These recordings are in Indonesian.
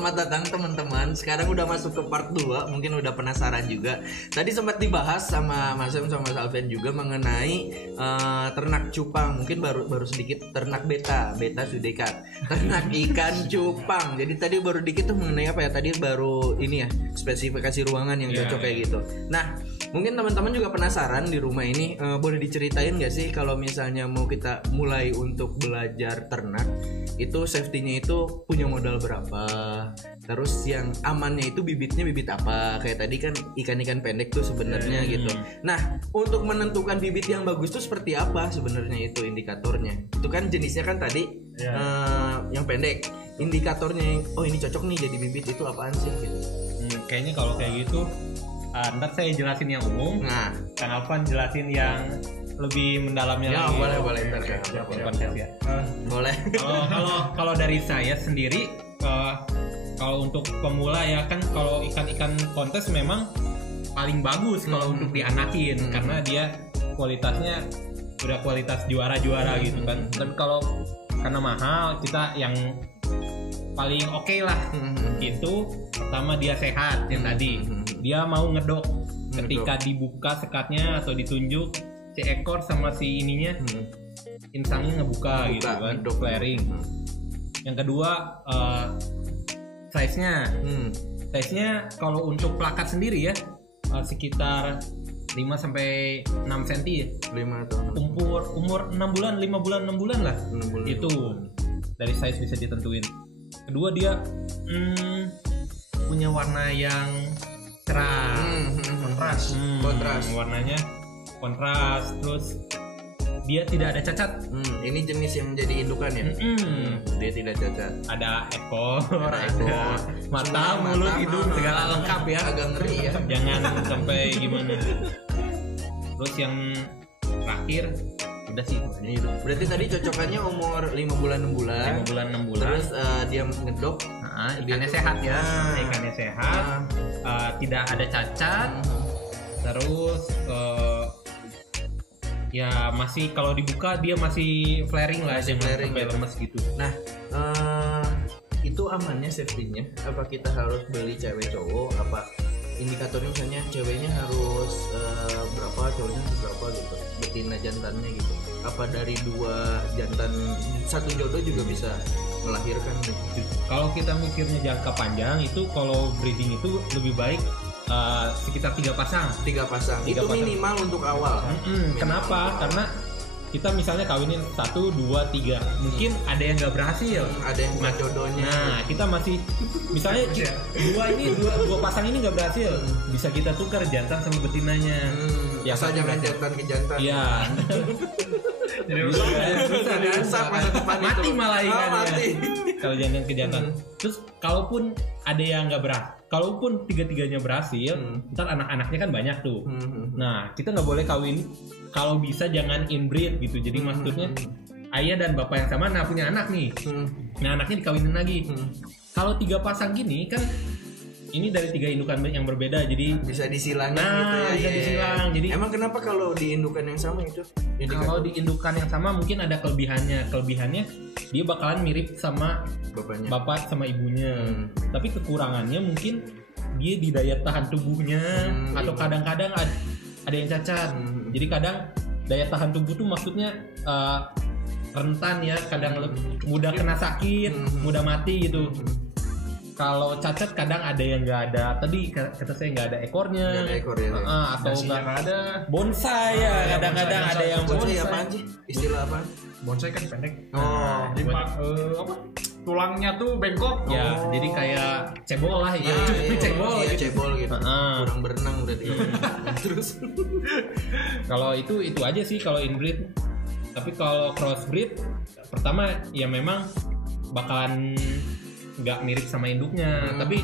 Selamat datang teman-teman. Sekarang udah masuk ke part 2. Mungkin udah penasaran juga. Tadi sempat dibahas sama Mas Em sama Mas Alvin juga mengenai ternak cupang. Mungkin baru sedikit ternak beta sudekat. Ternak ikan cupang. Jadi tadi baru dikit tuh mengenai apa ya? Tadi baru ini ya, spesifikasi ruangan yang cocok kayak gitu. Nah, mungkin teman-teman juga penasaran di rumah ini, boleh diceritain nggak sih kalau misalnya mau kita mulai untuk belajar ternak, itu safety-nya itu punya modal berapa? Terus yang amannya itu bibitnya bibit apa? Kayak tadi kan ikan-ikan pendek tuh sebenarnya gitu. Nah, untuk menentukan bibit yang bagus tuh seperti apa sebenarnya itu indikatornya? Itu kan jenisnya kan tadi yang pendek. Indikatornya, oh ini cocok nih jadi bibit itu apaan sih gitu? Kayaknya kalau kayak gitu ntar saya jelasin yang umum. Nah, Kang Alvan jelasin yang lebih mendalamnya ya, lagi. boleh ntar ya. Boleh. Kalau dari saya sendiri, kalau untuk pemula ya kan, kalau ikan-ikan kontes memang paling bagus kalau untuk dianakin karena dia kualitasnya udah kualitas juara gitu kan. Tapi kalau karena mahal, kita yang paling oke lah itu pertama dia sehat yang tadi. Dia mau ngedok ketika dibuka sekatnya atau ditunjuk si ekor sama si ininya insangnya ngebuka gitu kan, flaring. Yang kedua size-nya. Size-nya kalau untuk plakat sendiri ya sekitar 5 sampai 6 cm ya. 5 atau 6. Umur 6 bulan, 5 bulan, 6 bulan lah. 6 bulan. Itu dari size bisa ditentuin. Kedua dia punya warna yang cerah. Kontras. Warnanya kontras, terus dia tidak ada cacat. Ini jenis yang jadi indukan ya. Dia tidak cacat. Ada ekor, ada mata, mulut, hidung, segala lengkap ya. Agak ngeri ya. Jangan sampai gimana. Terus yang terakhir udah sih itu. Berarti tadi cocokannya umur 5 bulan 6 bulan. 5 bulan 6 bulan. Terus dia ngedok. Ikannya sehat ya. Ikannya sehat, tidak ada cacat. Terus ya masih kalau dibuka dia masih flaring lah, masih flaring sampai lemes gitu. Nah, itu amannya safety-nya? Apa kita harus beli cewek cowok? Apa indikatornya misalnya ceweknya harus berapa, cowoknya berapa gitu, betina jantannya gitu? Apa dari 2 jantan satu jodoh juga bisa melahirkan gitu? Kalau kita mikirnya jangka panjang itu, kalau breeding itu lebih baik sekitar 3 pasang. 3 pasang. Itu minimal untuk awal. Kenapa? Karena kita misalnya kawinin 1, 2, 3, mungkin ada yang nggak berhasil, ada yang nggak jodohnya. Nah, kita masih misalnya dua pasang ini nggak berhasil, bisa kita tukar jantan sama betinanya. Ya, asal jangan jantan ke jantan. Iya. Jadi rusak masa depan mati itu. malah ikannya. Mati. Kalau jantan ke jantan. Terus kalaupun ada yang nggak berhasil, kalaupun 3-tiganya berhasil, ntar anak-anaknya kan banyak tuh. Nah, kita nggak boleh kawin. Kalau bisa jangan inbreed gitu. Jadi maksudnya ayah dan bapak yang sama punya anak nih. Nah, anaknya dikawinin lagi. Kalau 3 pasang gini kan, ini dari 3 indukan yang berbeda, jadi bisa disilangin gitu ya. Bisa disilang. Jadi emang kenapa kalau di indukan yang sama itu? Kalau di indukan yang sama mungkin ada kelebihannya. Kelebihannya dia bakalan mirip sama bapaknya, bapak sama ibunya. Tapi kekurangannya mungkin dia di daya tahan tubuhnya, atau kadang-kadang ada yang cacat. Jadi kadang daya tahan tubuh tuh maksudnya rentan ya, kadang mudah kena sakit, mudah mati gitu. Kalau cacat kadang ada yang nggak ada, tadi kata saya nggak ada ekornya, atau nggak ada bonsai ya, kadang-kadang ada yang bonsai. Apaan sih istilah apa? Bonsai kan pendek. Apa? Tulangnya tuh bengkok. Ya, jadi kayak cebol lah ya. Cebol gitu. Kurang berenang berarti. Terus kalau itu aja sih kalau inbreed. Tapi kalau crossbreed, pertama ya memang bakalan nggak mirip sama induknya, tapi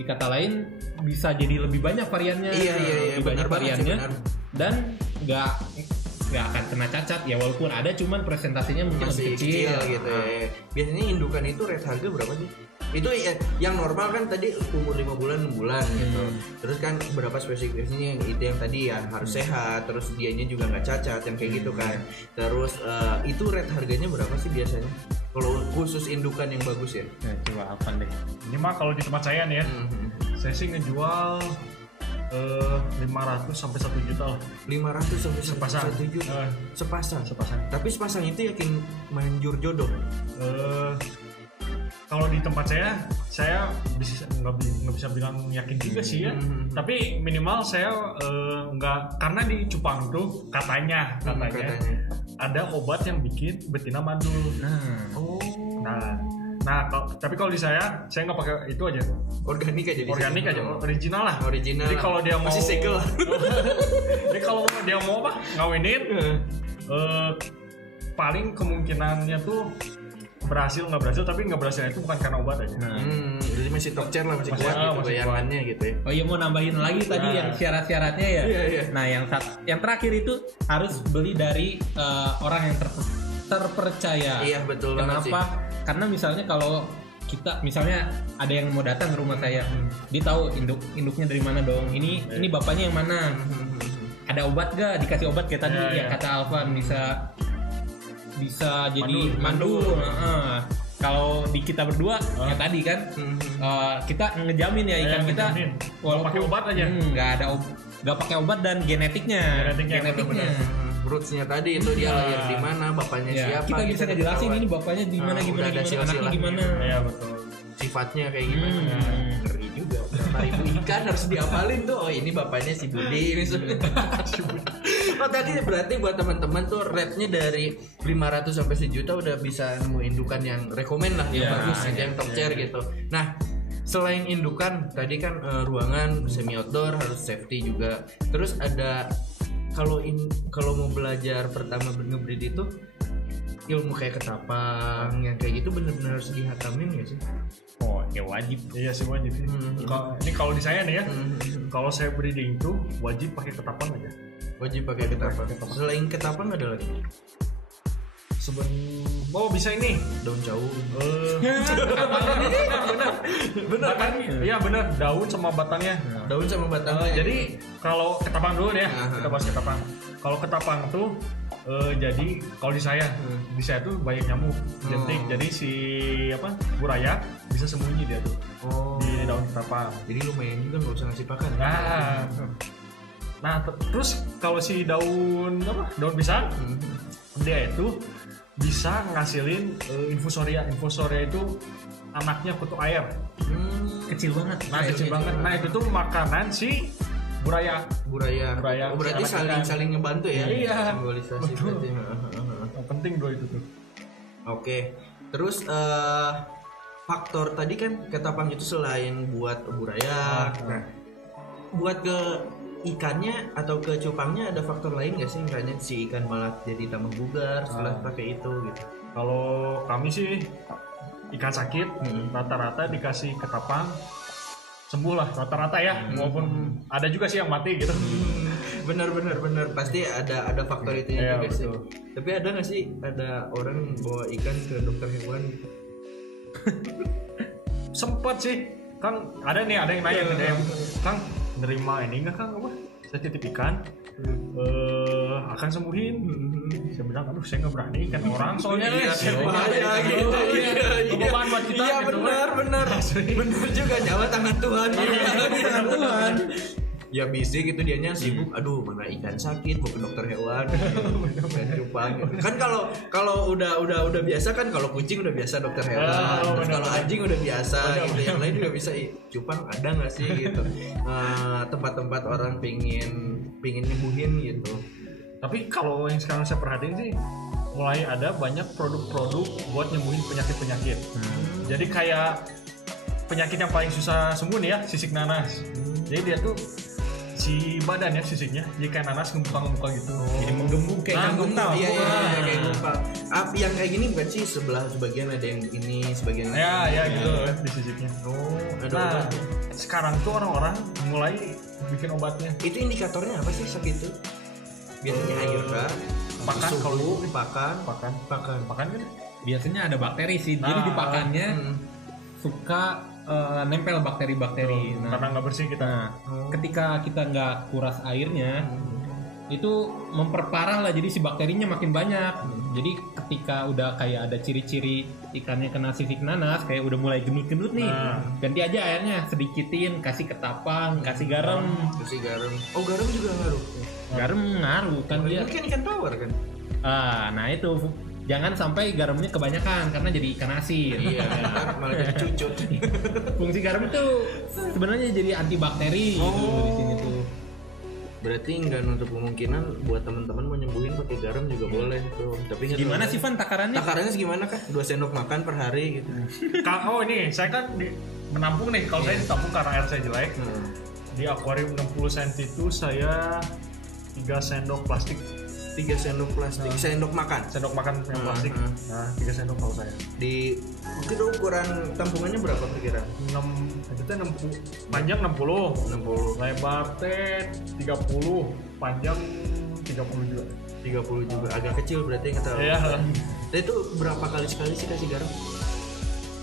di kata lain bisa jadi lebih banyak variannya. Iya, banyak variannya dan nggak akan kena cacat ya, walaupun ada, cuman presentasinya mungkin masih lebih kecil gitu ya. Biasanya indukan itu rate harga berapa sih? Itu yang normal kan tadi umur 5 bulan 6 bulan gitu. Terus kan berapa spesifikasinya itu yang tadi ya harus sehat, terus dianya juga nggak cacat yang kayak gitu kan. Terus itu rate harganya berapa sih biasanya? Kalau khusus indukan yang bagus ya? Nah, coba apa deh? Ini mah kalau di tempat saya nih ya, saya sih ngejual 500 sampai 1 juta lah. 500 sampai Sepasang. 1 juta. Sepasang. Sepasang. Tapi sepasang itu yakin manjur jodoh. Kalau di tempat saya bisa nggak bisa bilang yakin juga sih ya. Tapi minimal saya nggak, karena di Cupang tuh katanya ada obat yang bikin betina mandul. Tapi kalau di saya nggak pakai itu aja. Organik aja. Organik aja, original lah. Original. Jadi kalau dia mau masih segel lah. Jadi kalau dia mau apa ngawinin, paling kemungkinannya tuh berhasil nggak berhasil, tapi nggak berhasilnya itu bukan karena obat aja. Jadi masih top chair lah, masih kuat gitu bayangannya gitu ya. Oh iya, mau nambahin lagi tadi yang syarat-syaratnya ya. Iya. Nah yang terakhir itu harus beli dari orang yang terpercaya. Iya betul banget sih. Kenapa? Karena misalnya kalau kita misalnya ada yang mau datang ke rumah saya, dia tahu induknya dari mana dong. Ini bapaknya yang mana? Ada obat gak? Dikasih obat kayak tadi ya kata Alvan, bisa jadi mandul. Kalau di kita berdua ya tadi kan kita ngejamin ya ikan kita walaupun pakai obat aja nggak pakai obat dan genetiknya. Rootsnya tadi itu dia lahir di mana, bapaknya siapa. Kita bisa ngejelasin ini bapaknya di mana gimana, anaknya gimana. Iya betul. Sifatnya kayak gimana. Ngeri juga. Berapa ribu ikan harus diapalin tuh. Oh ini bapaknya si Budi misalnya. Oh tadi berarti buat teman-teman tuh rate-nya dari 500 sampai 1 juta udah bisa nemu indukan yang rekomen lah, yang bagus, yang top chair gitu. Nah, selain indukan tadi kan ruangan semi outdoor harus safety juga. Terus ada kalau mau belajar pertama ngebreed itu ilmu kayak ketapang yang kayak gitu bener-bener harus dihatamin nggak sih? Oh ya wajib. Iya sih wajib sih. Ini kalau di saya nih ya, kalau saya breeding tuh wajib pakai ketapang aja. Wajib pakai ketapang. Selain ketapang ada lagi? Bisa ini daun jauh. bener kan? Iya bener, daun sama batangnya. Daun sama batangnya. Jadi kalau ketapang dulu ya, kita bahas ketapang. Kalau ketapang tuh jadi kalau di saya tuh banyak nyamuk jentik. Jadi si buraya bisa sembunyi dia tuh di daun ketapang. Jadi lumayan juga nggak usah ngasih pakan. Nah terus kalau si daun pisang, dia itu bisa ngasilin infusoria. Infusoria itu anaknya kutu air. Kecil banget. Kecil banget. Nah itu tuh makanan si buraya. Oh, berarti saling ngebantu ya? Iya. Simbolisasi berarti. Penting dua itu tuh. Oke. Terus faktor tadi kan ketapang itu selain buat buraya, buat ke ikannya atau ke cupangnya ada faktor lain nggak sih? Misalnya si ikan malah jadi tambah bugar setelah pakai itu gitu. Kalau kami sih ikan sakit rata-rata dikasih ketapang sembuh lah rata-rata ya, maupun ada juga sih yang mati gitu. Bener pasti ada faktor itu juga sih. Tapi ada nggak sih ada orang bawa ikan ke dokter hewan? Sempet sih Kang, ada yang nanya ke yang Kang nerima ini nggak Kang, apa saya titip ikan akan sembuhin. Saya bilang aduh saya nggak berani ikan orang soalnya beban buat kita. Iya benar benar juga, nyawa tangan Tuhan. Tuhan ya bisik itu dianya sibuk, aduh mana ikan sakit mau ke dokter hewan ikan cupang gitu. Kan kalau udah biasa kan, kalau kucing udah biasa dokter hewan, terus kalau anjing udah biasa gitu, yang lain juga bisa. Cupang ada nggak sih gitu tempat-tempat orang pingin nyembuhin gitu? Tapi kalau yang sekarang saya perhatiin sih mulai ada banyak produk-produk buat nyembuhin penyakit-penyakit. Jadi kayak penyakit yang paling susah sembuh nih ya, sisik nanas. Jadi dia tuh si badan ya sisiknya jadi kayak nanas ngebuka gitu. Jadi menggembung kayak gumpal. Iya kayak gumpal. Api yang kayak gini bukan sih, sebagian ada yang ini, sebagian ya gitu di sisiknya. Ada obat. Sekarang tuh orang-orang mulai bikin obatnya. Itu indikatornya apa sih sakit itu? Biasanya air kah? Pakan, kalau pakan kan? Biasanya ada bakteri sih. Jadi di pakannya suka nempel bakteri-bakteri. Karena nggak bersih kita. Nah, ketika kita nggak kuras airnya, itu memperparah lah. Jadi si bakterinya makin banyak. Jadi ketika udah kayak ada ciri-ciri ikannya kena sisik nanas, kayak udah mulai gendut-gendut nih, ganti aja airnya, sedikitin, kasih ketapang, kasih garam. Kasih garam. Oh, garam juga ngaruh. Garam ngaruh kan dia. Mungkin ikan tawar kan. Nah itu jangan sampai garamnya kebanyakan karena jadi ikan asin. Iya, ntar malah jadi cucut. Fungsi garam itu sebenarnya jadi antibakteri gitu di sini tuh. Berarti nggak nutup kemungkinan buat teman-teman mau nyembuhin pakai garam juga boleh tuh. Tapi nggak Gimana tahu- sih Van takarannya? Takarannya segimana kah? 2 sendok makan per hari gitu. Oh ini saya kan menampung nih. Kalau saya ditampung karena air saya jelek. Di akuarium 60 cm itu saya 3 sendok plastik. 3 sendok plastik, sendok makan. Sendok makan yang plastik. Nah, 3 sendok kalau saya. Di mungkin ukuran tampungannya berapa kira-kira? 6 itu teh 60, panjang 60, 60, lebar teh 30, panjang 30 juga. 30 juga. Agak kecil berarti nggak tahu. Iya. Nah, itu berapa kali sekali sih kasih garam?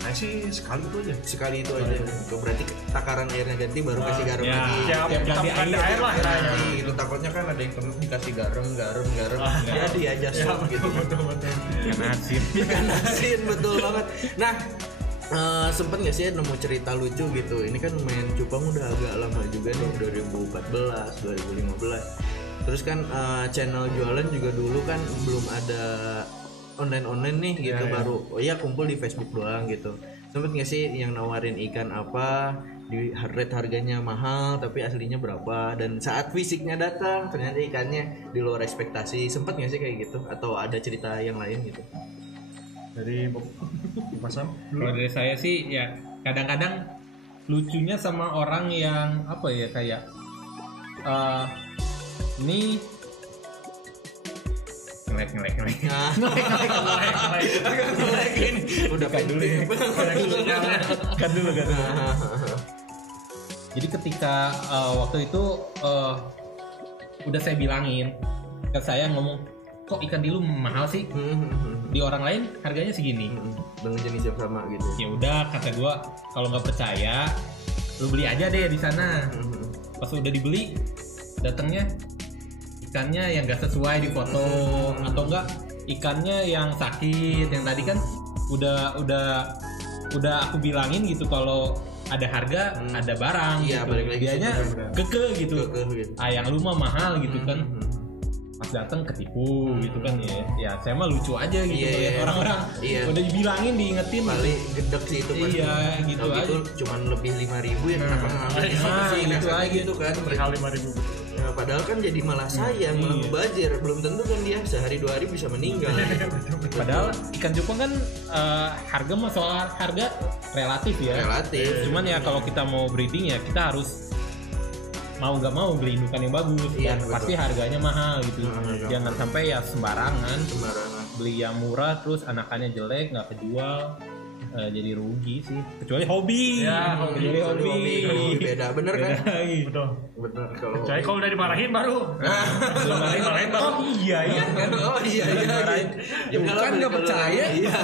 Saya sih sekali itu aja. Sekali itu aja. Berarti takaran airnya ganti baru kasih garam ya. lagi. Tiap ganti tampungan air, air lah. Nah, Ya. gitu takutnya kan ada yang perlu dikasih garam. Jadi aja sok gitu. Betul. Ikan asin. Ikan asin betul banget. Nah, sempet nggak sih nemu cerita lucu gitu? Ini kan main cupang udah agak lama juga nih, 2014, 2015. Terus kan channel jualan juga dulu kan belum ada online nih gitu, baru kumpul di Facebook doang gitu. Sempet nggak sih yang nawarin ikan apa di rate harganya mahal tapi aslinya berapa, dan saat fisiknya datang ternyata ikannya di luar ekspektasi. Sempet nggak sih kayak gitu atau ada cerita yang lain gitu? Dari Mas Sam dulu. Kalau dari saya sih ya kadang-kadang lucunya sama orang yang apa ya kayak ini ngelek. Nah, udah Kan dulu ya. Kan dulu. Jadi ketika waktu itu udah saya bilangin ke saya ngomong, kok ikan di lu mahal sih? Di orang lain harganya segini. dengan jenis yang sama gitu. Ya udah kata gua, kalau nggak percaya lu beli aja deh di sana. Pas udah dibeli, datangnya ikannya yang nggak sesuai di foto, atau enggak ikannya yang sakit. Yang tadi kan udah aku bilangin gitu, kalau ada harga ada barang. Iya, gitu. balik lagi Dianya sebenarnya. keke gitu. Gitu. Yang lu mah mahal gitu kan. Pas datang ketipu gitu kan ya saya mah lucu aja gitu Iya, ya. iya. Orang-orang Iya. udah dibilangin diingetin Paling gedek sih itu pasti. Iya, gitu Kalau gitu aja. cuman lebih 5.000 ya kenapa ngambil sih gitu kasarnya aja. gitu kan. Berkali 5.000. Ya, padahal kan jadi malah sayang, malah Iya. mubazir. Belum tentu kan dia sehari 2 hari bisa meninggal. Padahal ikan cupang kan harga mah soal harga relatif ya. Relatif. Cuman ya kalau kita mau breeding ya kita harus mau nggak mau beli indukan yang bagus. Iya, Dan betul. pasti harganya mahal gitu. Mahal. Jangan sampai ya sembarangan Sembarangan. beli yang murah terus anakannya jelek nggak kejual. Jadi rugi sih. Kecuali hobi. Ya, Kecuali hobi. Beda bener kan? Beda lagi. Betul. Bener kalau. Kecuali kalau udah dimarahin baru. Dimarahin baru. Oh iya ya kan. Oh iya Dimarahin. Ya Bukan udahlah, nggak beli percaya. dulu. Iya.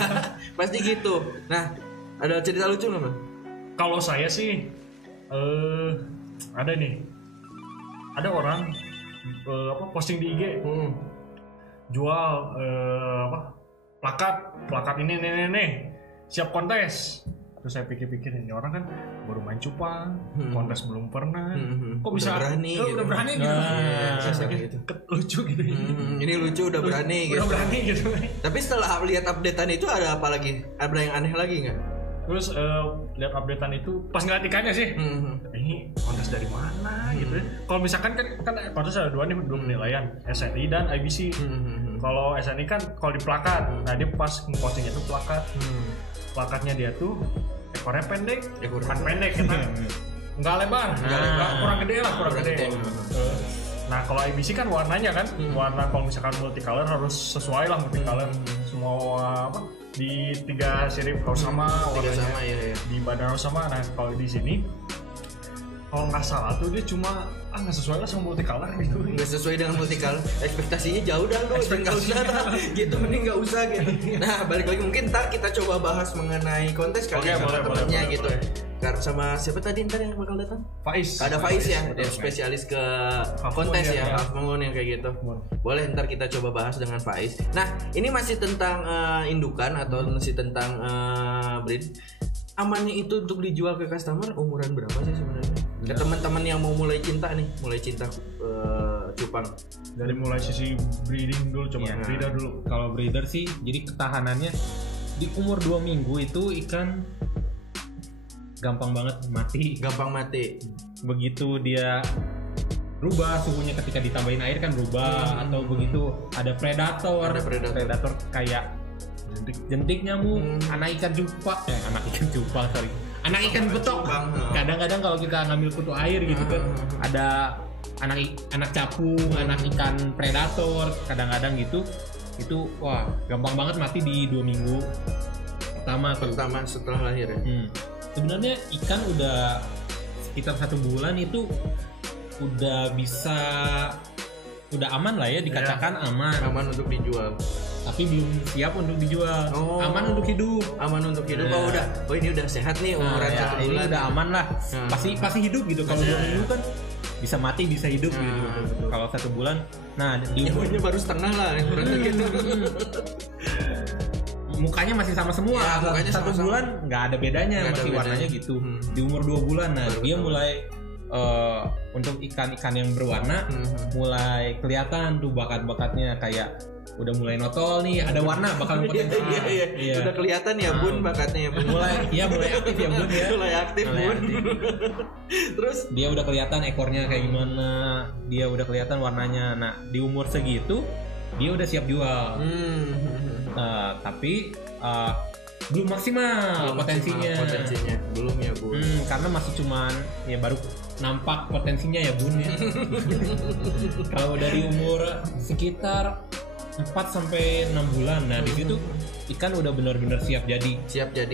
Pasti gitu. Nah, ada cerita lucu nggak, Bang? Kalau saya sih ada nih. Ada orang posting di IG jual plakat ini nih siap kontes. Terus saya pikir-pikir, ini orang kan baru main cupang, kontes belum pernah, kok bisa Udah berani gitu. udah berani gitu. Iya, Saya bisa pikir, gitu. lucu gitu. Ini lucu udah berani gitu. Udah berani gitu. Tapi setelah lihat updatean itu ada apa lagi? Ada yang aneh lagi nggak? Terus lihat updatean itu pas ngeliat ikannya sih, ini kontes dari mana gitu ya. Kalau misalkan kan kontes ada dua penilaian, SNI dan IBC. Kalau SNI kan kalau di plakat, nah dia pas postingnya tuh plakatnya dia tuh ekornya pendek, kan pendek kan, nggak lebar, kurang gede lah, kurang gede. Nah kalau IBC kan warnanya kan, warna kalau misalkan multicolor harus sesuai lah multicolor, semua di 3 sirip harus sama warnanya, sama ya. di badan harus sama. Nah kalau di sini kalau nggak salah tuh dia cuma nggak sesuai lah sama multicolor gitu. Nggak sesuai dengan multicolor, ekspektasinya jauh dah lu, nggak usah dah, gitu, mending nggak usah gitu. Nah balik lagi mungkin ntar kita coba bahas mengenai kontes kali sama temennya gitu. Karena sama siapa tadi ntar yang bakal datang? Faiz. Ada Faiz ya, yang spesialis ke kontes ya, Half Moon yang kayak gitu. Boleh ntar kita coba bahas dengan Faiz. Nah ini masih tentang indukan atau masih tentang breed. Amannya itu untuk dijual ke customer umuran berapa sih sebenarnya? Ke teman-teman yang mau mulai cinta cupang. Dari mulai sisi breeding dulu, coba breeder dulu. Kalau breeder sih, jadi ketahanannya di umur 2 minggu itu ikan gampang banget mati. Gampang mati. Begitu dia berubah suhunya ketika ditambahin air kan berubah, atau begitu ada predator kayak jentik nyamuk, anak ikan cupang, anak ikan betok. Kadang-kadang kalau kita ngambil kutu air gitu kan, ada anak capung, anak ikan predator, kadang-kadang gitu. Itu wah gampang banget mati di 2 minggu pertama setelah lahir ya. Sebenarnya ikan udah sekitar 1 bulan itu udah aman lah ya, dikatakan aman untuk dijual. Tapi belum siap untuk dijual. Aman untuk hidup. Oh ini udah sehat nih umuran 1 bulan. Ini udah aman lah. Pasti hidup gitu. Kalau 2 minggu kan bisa mati bisa hidup gitu. Kalau 1 bulan, nah di umurnya baru setengah lah gitu. Mukanya masih sama semua. Mukanya 1 bulan nggak ada bedanya, masih warnanya gitu. Di umur 2 bulan, nah dia mulai untuk ikan-ikan yang berwarna mulai kelihatan tuh bakat-bakatnya, kayak udah mulai notol nih, ada warna bakal potensi. Iya. Udah kelihatan ya Bun bakatnya ya Bun. mulai aktif ya Bun ya. Mulai aktif Bun. Terus dia udah kelihatan ekornya kayak gimana, dia udah kelihatan warnanya. Nah di umur segitu dia udah siap jual. Tapi belum maksimal potensinya. Belum ya Bun. Karena masih cuman ya baru nampak potensinya ya Bun ya. Kalau dari umur sekitar 4-6 bulan, nah di situ ikan udah benar-benar siap jadi.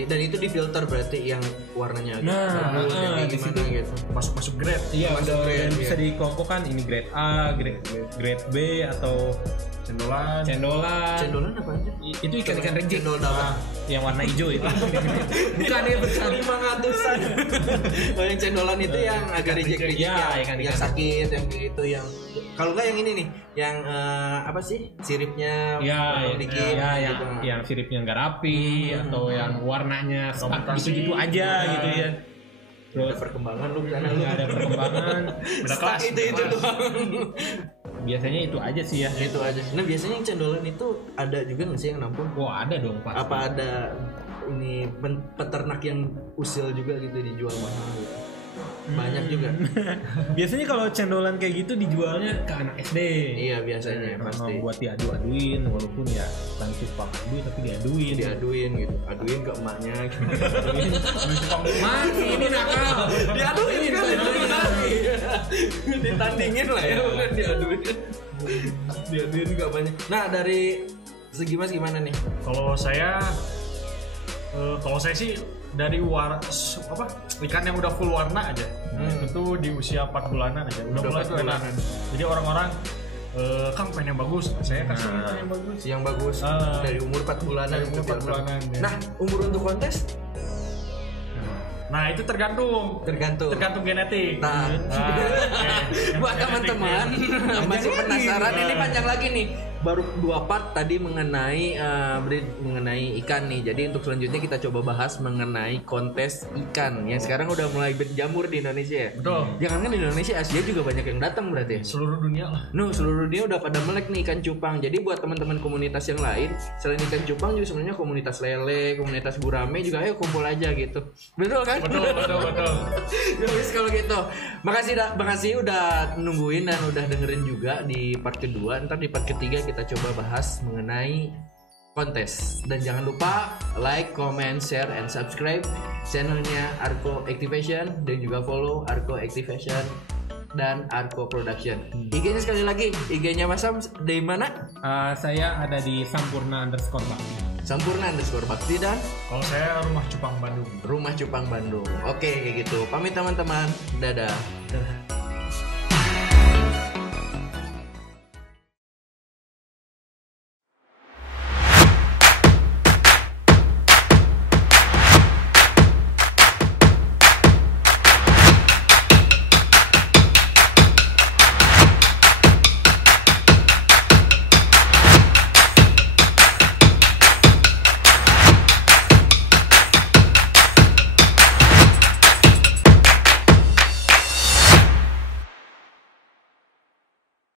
Dan itu difilter berarti yang warnanya agak di situ gitu. Masuk grade. Iya, udah bisa dikelompokkan ini grade A, grade B atau cendolan. Cendolan apa aja? Itu ikan-ikan reject. Cendol dapat. Yang warna hijau itu. Bukan ya, besar 500-an. Yang cendolan itu yang agak reject ya, yang sakit, yang gitu, yang kalau enggak yang ini nih, yang apa sih? Siripnya dikit. Yang siripnya enggak rapi atau yang warnanya stuck gitu-gitu aja gitu ya. Terus ada perkembangan lu sana lu. Ada perkembangan. Beda kelas itu doang. Biasanya itu aja sih ya. Itu aja. Nah biasanya yang cendolan itu ada juga nggak sih yang nampung? Wah ada dong pasti. Apa ada ini peternak yang usil juga gitu dijual mahal gitu? Banyak juga. Biasanya kalau cendolan kayak gitu dijualnya ke anak SD. Iya biasanya pasti. Buat diadu-aduin, walaupun ya bukan cupang adu tapi diaduin gitu. Aduin ke emaknya. Mas ini nakal. Diaduin kan. Ditandingin lah ya, bukan diaduin. Diaduin gak banyak. Nah dari segi Mas gimana nih? Kalau saya sih dari ikan yang udah full warna aja, itu tuh di usia 4 bulanan aja udah mulai tuh enak. Jadi orang-orang Kang pengen yang bagus, saya kasih yang bagus dari umur 4 bulanan. Ya. Nah umur untuk kontes? Nah itu tergantung genetik. Buat teman-teman masih penasaran, ini panjang lagi nih. Baru 2 part tadi mengenai mengenai ikan nih. Jadi untuk selanjutnya kita coba bahas mengenai kontes ikan yang sekarang udah mulai berjamur di Indonesia ya. Betul. Jangan kan di Indonesia, Asia juga banyak yang datang berarti. Seluruh dunia lah. Seluruh dunia udah pada melek nih ikan cupang. Jadi buat teman-teman komunitas yang lain, selain ikan cupang juga sebenarnya komunitas lele, komunitas gurame juga ayo kumpul aja gitu. Betul kan? Betul. Guys kalau gitu. Makasih udah nungguin dan udah dengerin juga di part kedua. Ntar di part ketiga kita coba bahas mengenai kontes. Dan jangan lupa like, comment, share, and subscribe channelnya Arko Activation dan juga follow Arko Activation dan Arko Production. IG-nya sekali lagi, IG-nya Mas Sam dari mana? Saya ada di Sampurna_Bakti. Sampurna_Bakti dan Kalau saya Rumah Cupang Bandung. Rumah Cupang Bandung. Oke, kayak gitu. Pamit teman-teman. Dadah. Dadah.